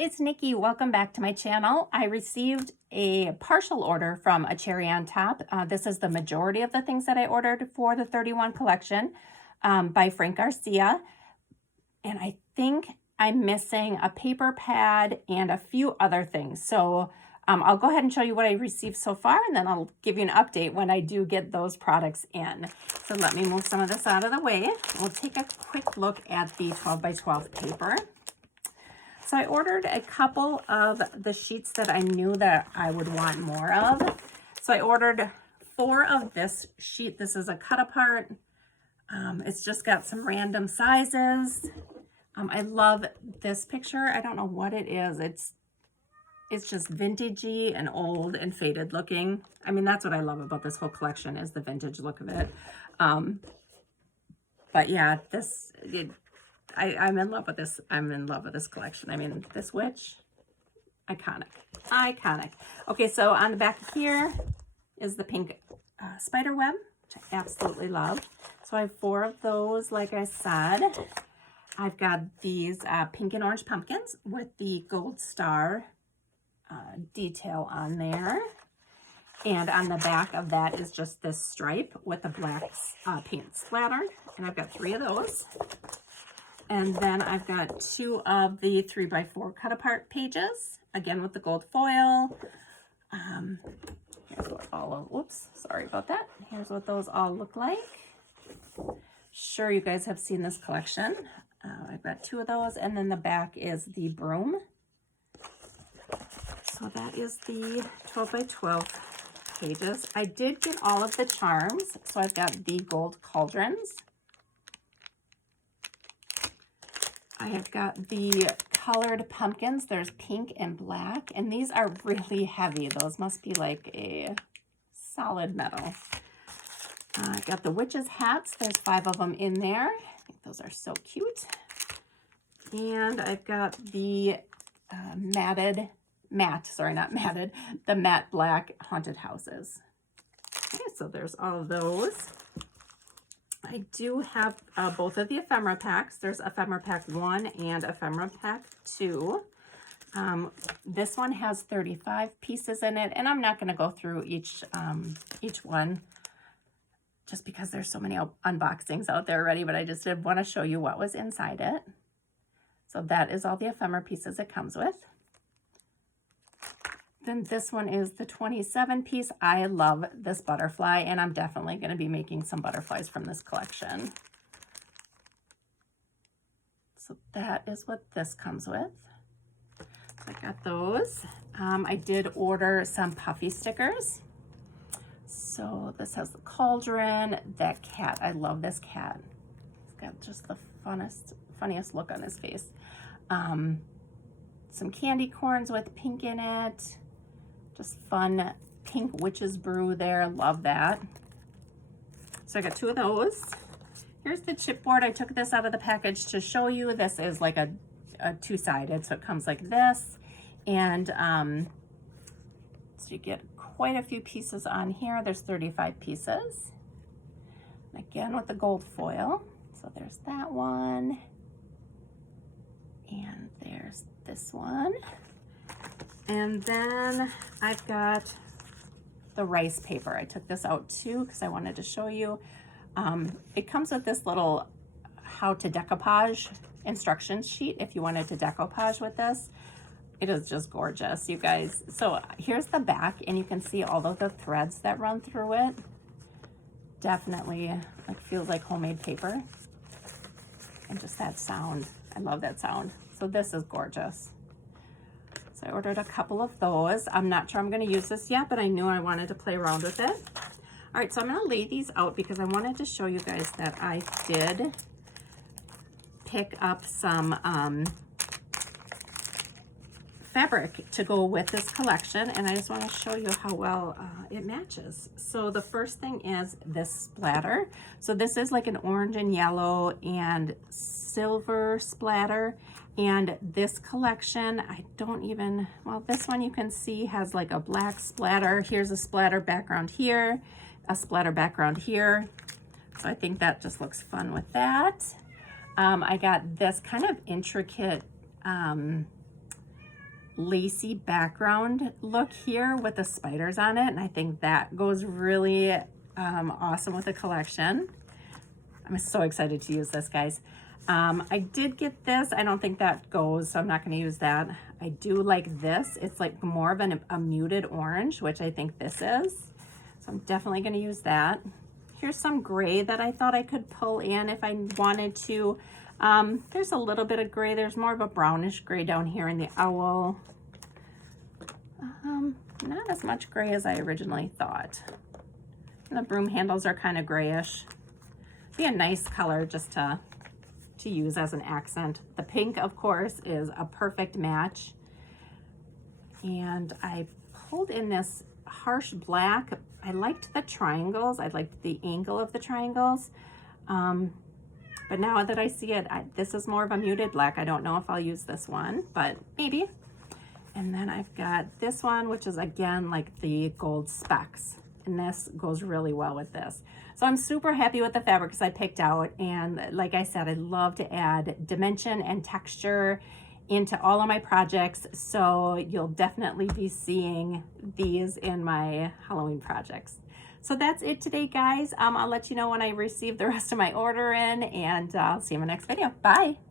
it's Nikki. Welcome back to my channel. I received a partial order from A Cherry on Top. This is the majority of the things that I ordered for the 31 collection by Frank Garcia. And I think I'm missing a paper pad and a few other things. So I'll go ahead and show you what I received so far, and then I'll give you an update when I do get those products in. So let me move some of this out of the way. We'll take a quick look at the 12 by 12 paper. So I ordered a couple of the sheets that I knew that I would want more of. So I ordered 4 of this sheet. This is a cut apart. It's just got some random sizes. I love this picture. I don't know what it is. It's just vintagey and old and faded looking. I mean, that's what I love about this whole collection, is the vintage look of it. But yeah, I'm in love with this. I'm in love with this collection. I mean, this witch, iconic. Okay, so on the back here is the pink spider web, which I absolutely love. So I have 4 of those, like I said. I've got these pink and orange pumpkins with the gold star detail on there. And on the back of that is just this stripe with the black paint splatter. And I've got 3 of those. And then I've got 2 of the 3x4 cut apart pages, again with the gold foil. Here's what all of, whoops, sorry about that. Here's what those all look like. Sure, you guys have seen this collection. I've got 2 of those, and then the back is the broom. So that is the 12 by 12 pages. I did get all of the charms, so I've got the gold cauldrons. I have got the colored pumpkins. There's pink and black, and these are really heavy. Those must be like a solid metal. I got the witches' hats. There's 5 of them in there. I think those are so cute. And I've got the the matte black haunted houses. Okay, so there's all of those. I do have both of the ephemera packs. There's Ephemera Pack 1 and Ephemera Pack 2. This one has 35 pieces in it, and I'm not going to go through each one just because there's so many unboxings out there already, but I just did want to show you what was inside it. So that is all the ephemera pieces it comes with. Then this one is the 27 piece. I love this butterfly, and I'm definitely going to be making some butterflies from this collection. So that is what this comes with. So I got those. I did order some Puffy stickers. So this has the cauldron, that cat. I love this cat. He's got just the funniest look on his face. Some candy corns with pink in it. Just fun pink witch's brew there. Love that. So I got 2 of those. Here's the chipboard. I took this out of the package to show you. This is like a 2-sided, so it comes like this. And so you get quite a few pieces on here. There's 35 pieces. And again with the gold foil. So there's that one. And there's this one. And then I've got the rice paper. I took this out too because I wanted to show you. It comes with this little how to decoupage instruction sheet if you wanted to decoupage with this. It is just gorgeous, you guys. So here's the back, and you can see all of the threads that run through it. Definitely like feels like homemade paper. And just that sound. I love that sound. So this is gorgeous. So I ordered a couple of those. I'm not sure I'm going to use this yet, but I knew I wanted to play around with it. All right, so I'm going to lay these out because I wanted to show you guys that I did pick up some fabric to go with this collection, and I just want to show you how well it matches. So the first thing is this splatter. So this is like an orange and yellow and silver splatter. And this collection, this one you can see has like a black splatter. Here's a splatter background here, a splatter background here. So I think that just looks fun with that. I got this kind of intricate lacy background look here with the spiders on it, and I think that goes really awesome with the collection. I'm so excited to use this, guys. I did get this. I don't think that goes, so I'm not going to use that. I do like this. It's like more of a muted orange, which I think this is. So I'm definitely going to use that. Here's some gray that I thought I could pull in if I wanted to. There's a little bit of gray. There's more of a brownish gray down here in the owl. Not as much gray as I originally thought. And the broom handles are kind of grayish. Be a nice color just to use as an accent. The pink, of course, is a perfect match. And I pulled in this harsh black. I liked the triangles. I liked the angle of the triangles. But now that I see it, this is more of a muted black. I don't know if I'll use this one, but maybe. And then I've got this one, which is again like the gold specks. And this goes really well with this. So I'm super happy with the fabrics I picked out. And like I said, I love to add dimension and texture into all of my projects. So you'll definitely be seeing these in my Halloween projects. So that's it today, guys. I'll let you know when I receive the rest of my order in, and I'll see you in my next video. Bye.